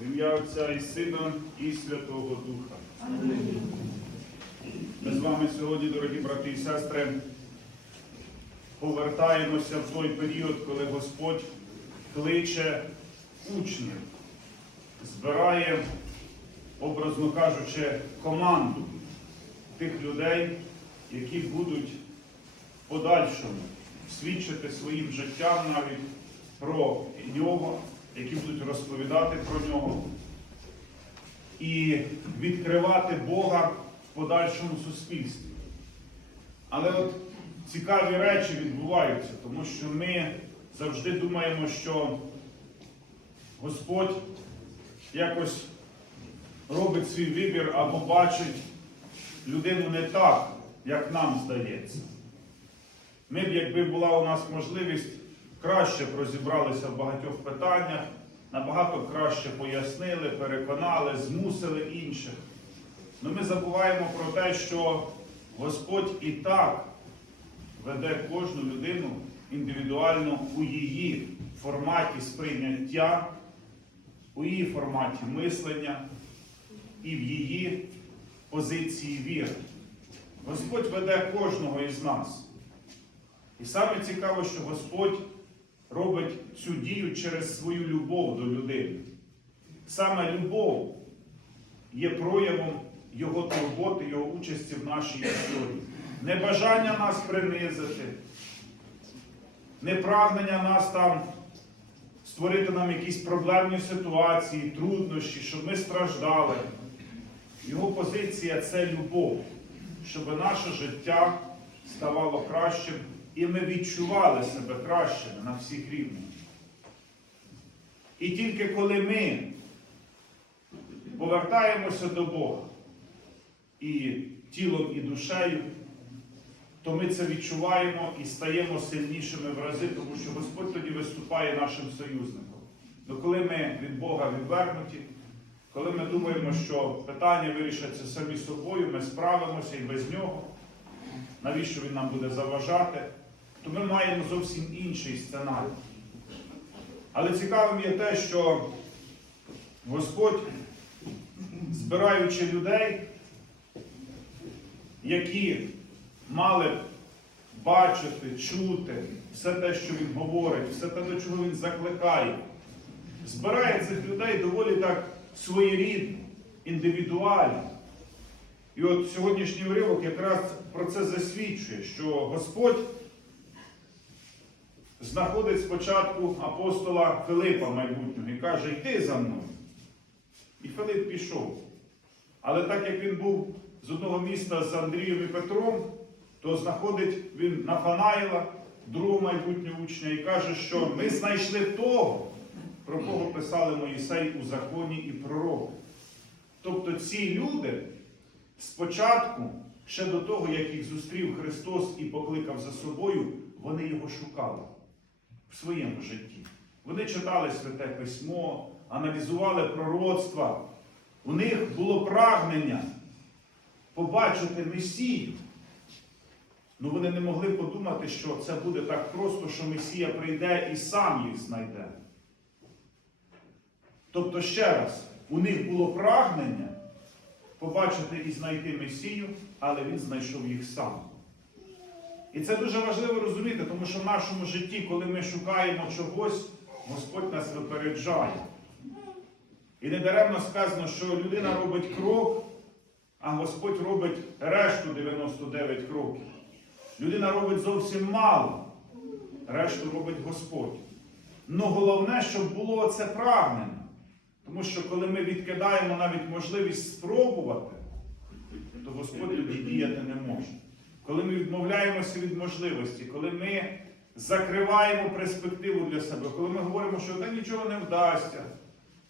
В ім'я Отця і Сина, і Святого Духа. Ми з вами сьогодні, дорогі брати і сестри, повертаємося в той період, коли Господь кличе учнів, збирає, образно кажучи, команду тих людей, які будуть в подальшому свідчити своїм життям навіть про нього, які будуть розповідати про нього і відкривати Бога в подальшому суспільстві. Але от цікаві речі відбуваються, тому що ми завжди думаємо, що Господь якось робить свій вибір або бачить людину не так, як нам здається. Ми б, якби була у нас можливість, краще розібралися в багатьох питаннях, набагато краще пояснили, переконали, змусили інших. Але ми забуваємо про те, що Господь і так веде кожну людину індивідуально у її форматі сприйняття, у її форматі мислення і в її позиції віри. Господь веде кожного із нас. І саме цікаво, що Господь робить цю дію через свою любов до людини. Саме любов є проявом Його турботи, Його участі в нашій історії. Не бажання нас принизити, не прагнення нас там створити нам якісь проблемні ситуації, труднощі, щоб ми страждали. Його позиція це любов, щоб наше життя ставало кращим, і ми відчували себе кращими на всіх рівнях. І тільки коли ми повертаємося до Бога і тілом, і душею, то ми це відчуваємо і стаємо сильнішими в рази, тому що Господь тоді виступає нашим союзником. Ну коли ми від Бога відвернуті, коли ми думаємо, що питання вирішаться самі собою, ми справимося і без нього, навіщо він нам буде заважати, то ми маємо зовсім інший сценарій. Але цікавим є те, що Господь, збираючи людей, які мали б бачити, чути все те, що він говорить, все те, до чого він закликає, збирає цих людей доволі так своєрідно, індивідуально. І от сьогоднішній уривок якраз про це засвідчує, що Господь знаходить спочатку апостола Филипа майбутнього і каже, йди за мною. І Филип пішов. Але так як він був з одного міста з Андрієм і Петром, то знаходить він Нафанаїла, другого майбутнього учня, і каже, що ми знайшли того, про кого писали Моїсей у законі і пророки. Тобто ці люди спочатку, ще до того, як їх зустрів Христос і покликав за собою, вони його шукали в своєму житті. Вони читали Святе Письмо, аналізували пророцтва. У них було прагнення побачити Месію. Ну вони не могли подумати, що це буде так просто, що Месія прийде і сам їх знайде. Тобто, ще раз, у них було прагнення побачити і знайти Месію, але він знайшов їх сам. І це дуже важливо розуміти, тому що в нашому житті, коли ми шукаємо чогось, Господь нас випереджає. І недаремно сказано, що людина робить крок, а Господь робить решту 99 кроків. Людина робить зовсім мало, решту робить Господь. Ну головне, щоб було це прагнення. Тому що коли ми відкидаємо навіть можливість спробувати, то Господь тоді діяти не може. Коли ми відмовляємося від можливості, коли ми закриваємо перспективу для себе, коли ми говоримо, що та нічого не вдасться,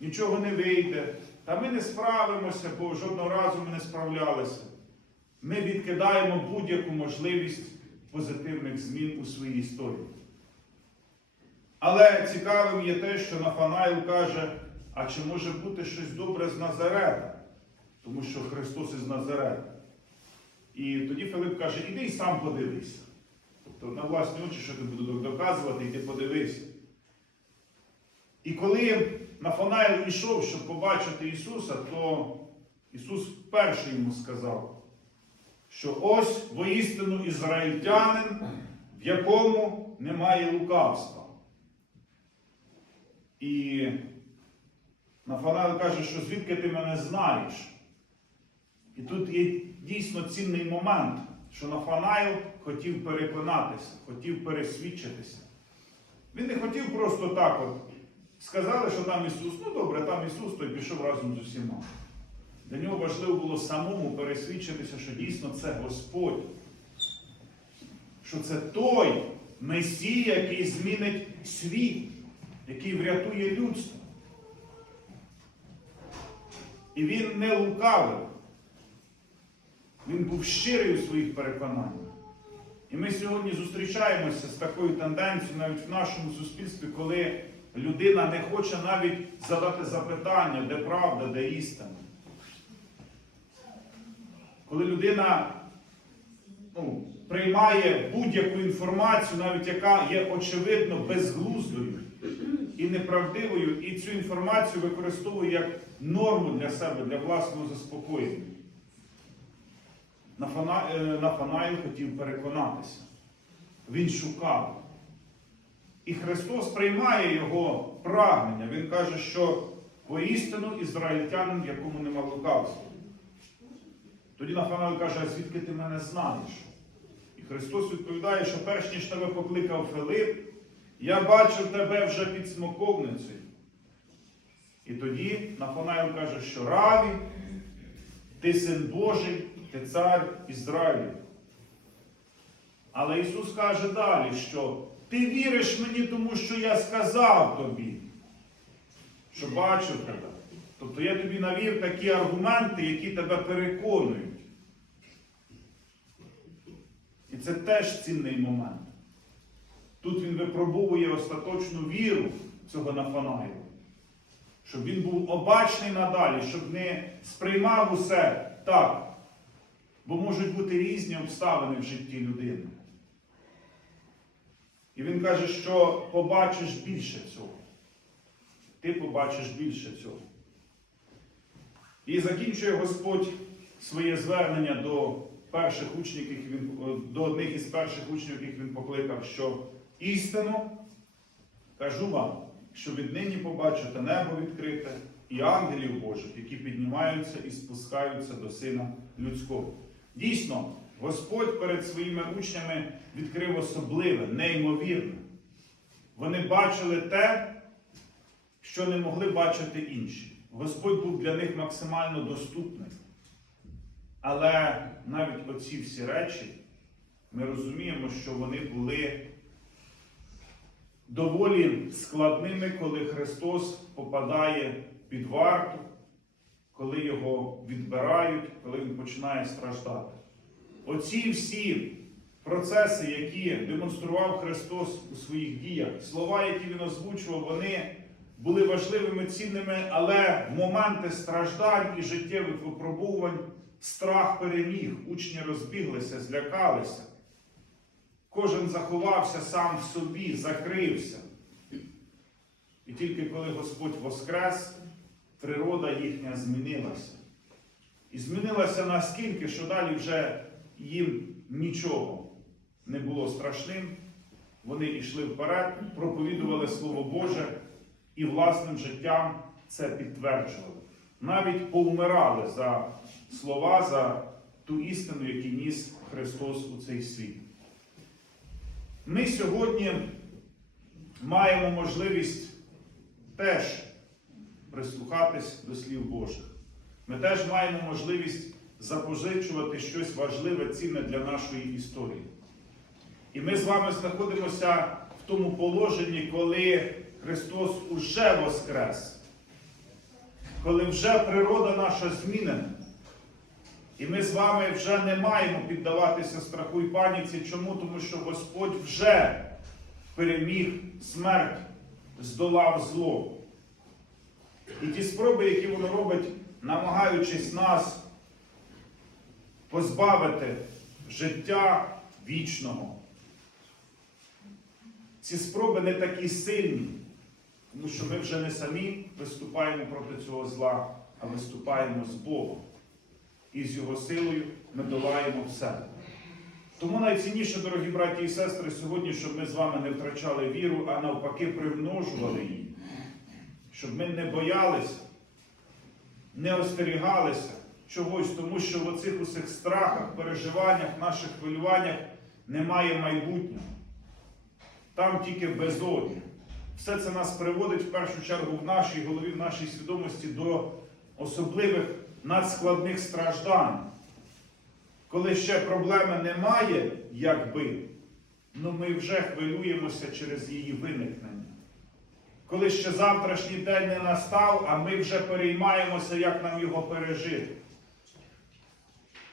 нічого не вийде, та ми не справимося, бо жодного разу ми не справлялися, ми відкидаємо будь-яку можливість позитивних змін у своїй історії. Але цікавим є те, що Нафанаїл каже, а чи може бути щось добре з Назарета? Тому що Христос із Назарета. І тоді Филип каже, іди і сам подивися. Тобто на власні очі, що ти буду доказувати, іди подивися. І коли Нафанаїл йшов, щоб побачити Ісуса, то Ісус перший йому сказав, що ось воістину ізраїльтянин, в якому немає лукавства. І Нафанаїл каже, що звідки ти мене знаєш? І тут є дійсно цінний момент, що Нафанаїл хотів переконатися, хотів пересвідчитися. Він не хотів просто так от. Сказали, що там Ісус, ну добре, там Ісус, то й пішов разом з усіма. Для нього важливо було самому пересвідчитися, що дійсно це Господь. Що це той Месія, який змінить світ, який врятує людство. І він не лукавив. Він був щирий у своїх переконаннях. І ми сьогодні зустрічаємося з такою тенденцією навіть в нашому суспільстві, коли людина не хоче навіть задати запитання, де правда, де істина. Коли людина ну, приймає будь-яку інформацію, навіть яка є очевидно безглуздою і неправдивою, і цю інформацію використовує як норму для себе, для власного заспокоєння. Е, хотів переконатися. Він шукав. І Христос приймає його прагнення. Він каже, що воістину ізраїльтянин, якому нема лукавства. Тоді Нафанаїл каже, а звідки ти мене знаєш? І Христос відповідає, що перш ніж тебе покликав Филип, я бачив тебе вже під смоковницею. І тоді Нафанаїл каже, що Раві, ти син Божий, ти цар Ізраїлю. Але Ісус каже далі, що ти віриш мені, тому що я сказав тобі, що бачив тебе. Тобто я тобі навів такі аргументи, які тебе переконують. І це теж цінний момент. Тут він випробовує остаточну віру цього Нафанаїла. Щоб він був обачний надалі, щоб не сприймав усе так. Бо можуть бути різні обставини в житті людини. І він каже, що побачиш більше цього. Ти побачиш більше цього. І закінчує Господь своє звернення до перших учнів, яких він, до одних із перших учнів, яких він покликав, що істину кажу вам, що віднині побачите небо відкрите і ангелів Божих, які піднімаються і спускаються до Сина Людського. Дійсно, Господь перед своїми учнями відкрив особливе, неймовірне. Вони бачили те, що не могли бачити інші. Господь був для них максимально доступний. Але навіть оці всі речі, ми розуміємо, що вони були доволі складними, коли Христос попадає під варту, коли його відбирають, коли він починає страждати. Оці всі процеси, які демонстрував Христос у своїх діях, слова, які він озвучував, вони були важливими, цінними, але в моменти страждань і життєвих випробувань страх переміг, учні розбіглися, злякалися. Кожен заховався сам в собі, закрився. І тільки коли Господь воскрес, природа їхня змінилася. І змінилася наскільки, що далі вже їм нічого не було страшним. Вони йшли вперед, проповідували Слово Боже і власним життям це підтверджували. Навіть повмирали за слова, за ту істину, яку ніс Христос у цей світ. Ми сьогодні маємо можливість теж прислухатись до слів Божих. Ми теж маємо можливість запозичувати щось важливе, цінне для нашої історії. І ми з вами знаходимося в тому положенні, коли Христос уже воскрес, коли вже природа наша змінена. І ми з вами вже не маємо піддаватися страху і паніці. Чому? Тому що Господь вже переміг смерть, здолав зло. І ті спроби, які воно робить, намагаючись нас позбавити життя вічного. Ці спроби не такі сильні. Тому що ми вже не самі виступаємо проти цього зла, а виступаємо з Богом. І з Його силою ми долаємо все. Тому найцінніше, дорогі браті і сестри, сьогодні, щоб ми з вами не втрачали віру, а навпаки примножували її. Щоб ми не боялися, не остерігалися чогось, тому що в оцих усіх страхах, переживаннях, наших хвилюваннях немає майбутнього. Там тільки безодня. Все це нас приводить в першу чергу в нашій голові, в нашій свідомості до особливих надскладних страждань. Коли ще проблеми немає, якби, ну ми вже хвилюємося через її виникнення. Коли ще завтрашній день не настав, а ми вже переймаємося, як нам його пережити.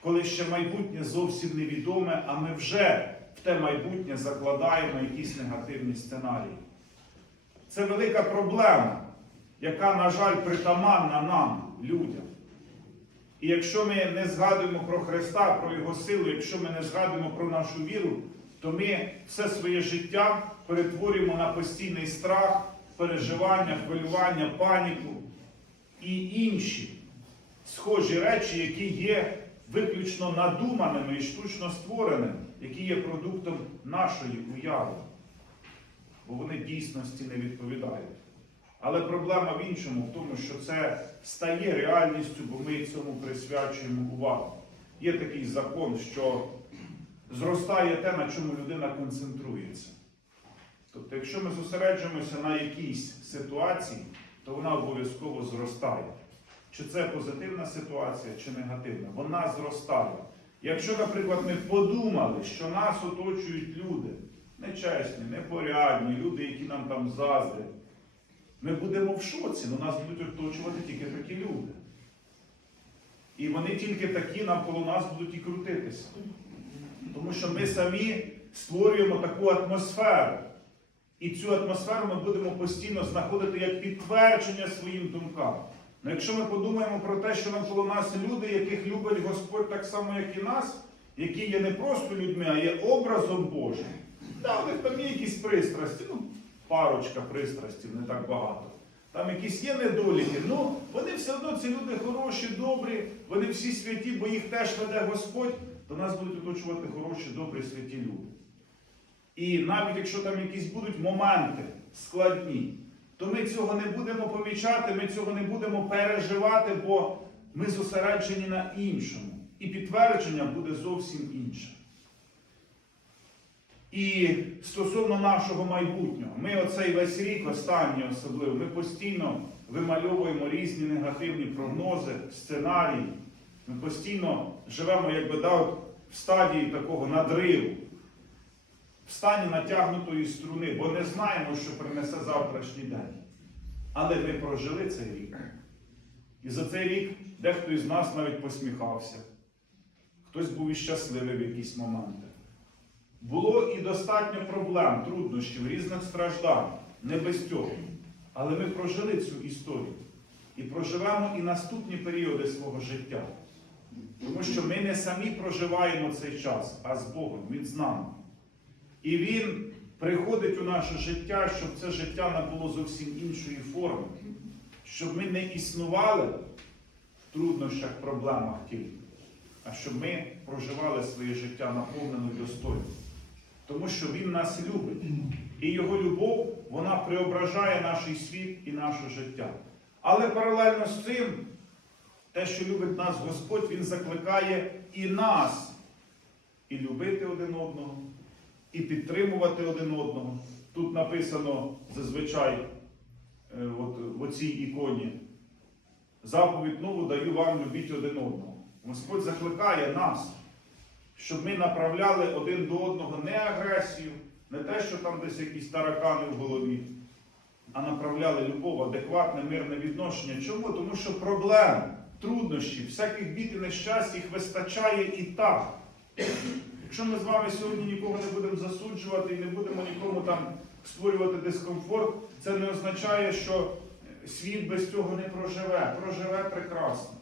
Коли ще майбутнє зовсім невідоме, а ми вже в те майбутнє закладаємо якісь негативні сценарії. Це велика проблема, яка, на жаль, притаманна нам, людям. І якщо ми не згадуємо про Христа, про Його силу, якщо ми не згадуємо про нашу віру, то ми все своє життя перетворюємо на постійний страх, переживання, хвилювання, паніку і інші схожі речі, які є виключно надуманими і штучно створеними, які є продуктом нашої уяви. Бо вони дійсності не відповідають. Але проблема в іншому, в тому, що це стає реальністю, бо ми цьому присвячуємо увагу. Є такий закон, що зростає те, на чому людина концентрується. Тобто, якщо ми зосереджуємося на якійсь ситуації, то вона обов'язково зростає. Чи це позитивна ситуація, чи негативна, вона зростає. Якщо, наприклад, ми подумали, що нас оточують люди нечесні, непорядні, люди, які нам там заздрять, ми будемо в шоці, але нас будуть оточувати тільки такі люди. І вони тільки такі навколо нас будуть і крутитися. Тому що ми самі створюємо таку атмосферу. І цю атмосферу ми будемо постійно знаходити як підтвердження своїм думкам. Ну, якщо ми подумаємо про те, що навколо нас люди, яких любить Господь так само, як і нас, які є не просто людьми, а є образом Божим. Да, у них там є якісь пристрасті, ну, парочка пристрастів, не так багато. Там якісь є недоліки, ну вони все одно ці люди хороші, добрі, вони всі святі, бо їх теж веде Господь, то нас будуть оточувати хороші, добрі, святі люди. І навіть якщо там якісь будуть моменти складні, то ми цього не будемо помічати, ми цього не будемо переживати, бо ми зосереджені на іншому. І підтвердження буде зовсім інше. І стосовно нашого майбутнього, ми оцей весь рік, останній особливо, ми постійно вимальовуємо різні негативні прогнози, сценарії. Ми постійно живемо, якби дав, в стадії такого надриву, в стані натягнутої струни, бо не знаємо, що принесе завтрашній день. Але ми прожили цей рік. І за цей рік дехто із нас навіть посміхався. Хтось був і щасливий в якісь моменти. Було і достатньо проблем, труднощів, різних страждань, не без цього. Але ми прожили цю історію і проживемо і наступні періоди свого життя. Тому що ми не самі проживаємо цей час, а з Богом, Він з нами. І Він приходить у наше життя, щоб це життя набуло зовсім іншої форми, щоб ми не існували в труднощах, проблемах тільки, а щоб ми проживали своє життя наповнено і достойно. Тому що Він нас любить. І Його любов, вона преображає наш світ і наше життя. Але паралельно з цим, те, що любить нас Господь, Він закликає і нас і любити один одного, і підтримувати один одного. Тут написано зазвичай е, от, в оцій іконі. Заповідь нову даю вам любіть один одного. Господь закликає нас, щоб ми направляли один до одного не агресію, не те, що там десь якісь таракани в голові, а направляли любов, адекватне, мирне відношення. Чому? Тому що проблем, труднощів, всяких бід і нещасть їх вистачає і так. Якщо ми з вами сьогодні нікого не будемо засуджувати і не будемо нікому там створювати дискомфорт, це не означає, що світ без цього не проживе. Проживе прекрасно.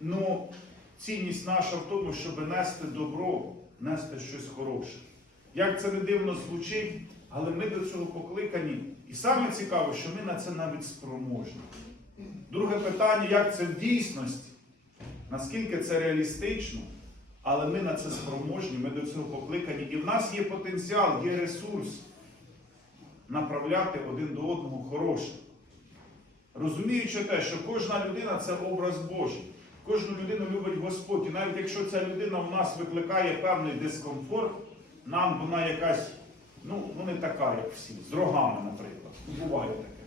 Ну, цінність наша в тому, щоб нести добро, нести щось хороше. Як це не дивно звучить, Але ми до цього покликані. І саме цікаво, що ми на це навіть спроможні. Друге питання, як це в дійсності, наскільки це реалістично, але ми на це спроможні, ми до цього покликані. І в нас є потенціал, є ресурс направляти один до одного хороше. Розуміючи те, що кожна людина це образ Божий. Кожну людину любить Господь. І навіть якщо ця людина в нас викликає певний дискомфорт, нам вона якась, ну, ну не така, як всі, з рогами, наприклад. Буває таке.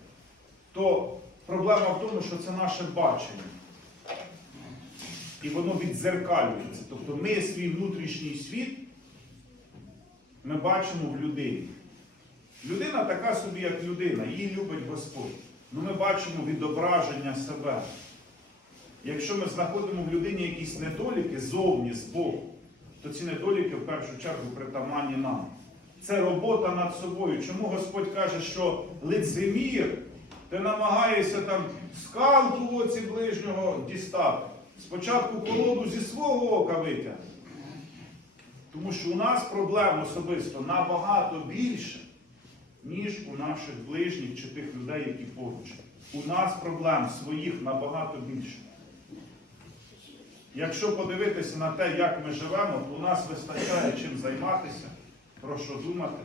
То проблема в тому, що це наше бачення. І воно віддзеркалюється. Тобто ми свій внутрішній світ ми бачимо в людині. Людина така собі, як людина, її любить Господь. Ну ми бачимо відображення себе. Якщо ми знаходимо в людині якісь недоліки зовні, збоку, то ці недоліки в першу чергу притаманні нам. Це робота над собою. Чому Господь каже, що лицемір, ти намагаєшся там скалку в оці ближнього дістати. Спочатку колоду зі свого ока витягти. Тому що у нас проблем особисто набагато більше, ніж у наших ближніх чи тих людей, які поруч. У нас проблем своїх набагато більше. Якщо подивитися на те, як ми живемо, то у нас вистачає чим займатися, про що думати.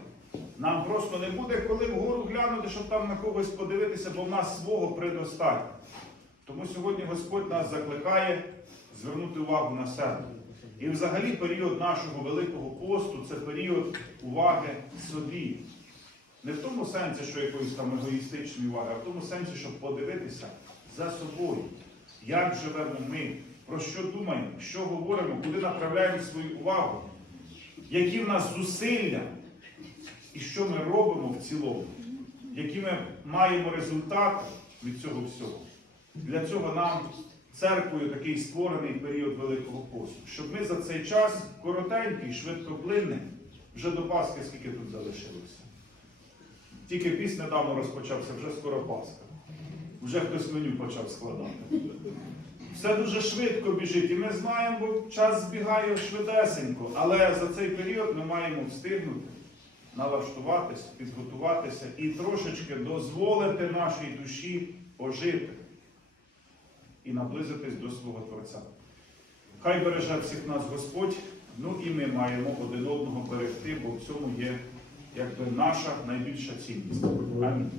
Нам просто не буде коли вгору глянути, щоб там на когось подивитися, бо в нас свого предостатньо. Тому сьогодні Господь нас закликає звернути увагу на себе. І взагалі період нашого Великого посту це період уваги собі. Не в тому сенсі, що якоїсь там егоїстичної уваги, а в тому сенсі, щоб подивитися за собою, як живемо ми, про що думаємо, що говоримо, куди направляємо свою увагу, які в нас зусилля і що ми робимо в цілому, які ми маємо результати від цього всього. Для цього нам церквою такий створений період Великого посту, щоб ми за цей час коротенький, швидкоплинний, вже до Пасхи скільки тут залишилося. Тільки піс недавно розпочався, вже скоро Пасха. Вже хтось меню почав складати. Все дуже швидко біжить, і ми знаємо, бо час збігає швидесенько. Але за цей період ми маємо встигнути налаштуватися, підготуватися і трошечки дозволити нашій душі ожити і наблизитись до свого Творця. Хай береже всіх нас Господь, ну і ми маємо один одного берегти, бо в цьому є якби наша найбільша цінність. Амінь.